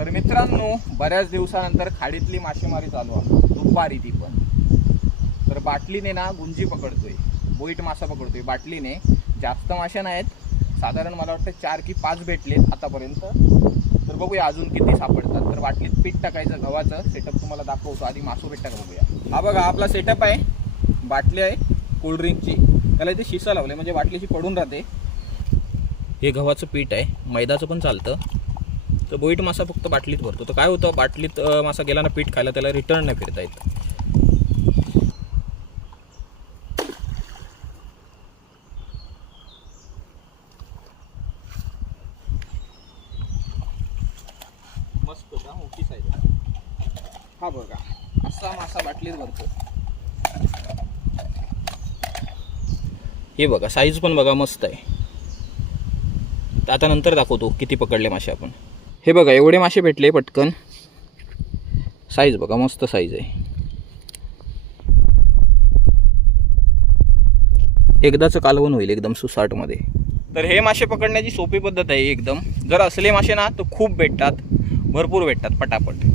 तर मित्रांनो, बऱ्याच दिवसानंतर खाडीतली मासेमारी चालू आहे, दुपारी ती पण. तर बाटलीने ना गुंजी पकडतोय, बोईट मासा पकडतोय बाटलीने. जास्त मासे नाहीत, साधारण मला वाटतं 4 की 5 भेटलेत आतापर्यंत. तर बघूया अजून किती सापडतात. तर बाटलीत पीठ टाकायचं गव्हाचं सेटअप तुम्हाला दाखवतो. आधी मासो पीठ टाका बघूया. हा बघा आपला सेटअप आहे, बाटली आहे कोल्ड्रिंकची, त्याला इथे शिसा लावले म्हणजे बाटलीची पडून राहते. हे गव्हाचं पीठ आहे, मैदाचं पण चालतं. तर बोईट मासा फक्त बाटलीत भरतो. तर काय होतं, बाटलीत मासा गेला ना पीठ खायला, त्याला रिटर्न नाही फिरता येत. मस्त का मोठी साईज आहे. हा बघा असा मासा बाटलीत भरतो. हे बघा साईज पण बघा मस्त आहे. आता नंतर दाखवतो किती पकडले मासे आपण. हे बघा एवढे मासे भेटले पटकन. साईज बघा मस्त साईज आहे. एकदाचं कालवण होईल एकदम सुसाटमध्ये. तर हे मासे पकडण्याची सोपी पद्धत आहे एकदम. जर असले मासे ना तर खूप भेटतात, भरपूर भेटतात पटापट.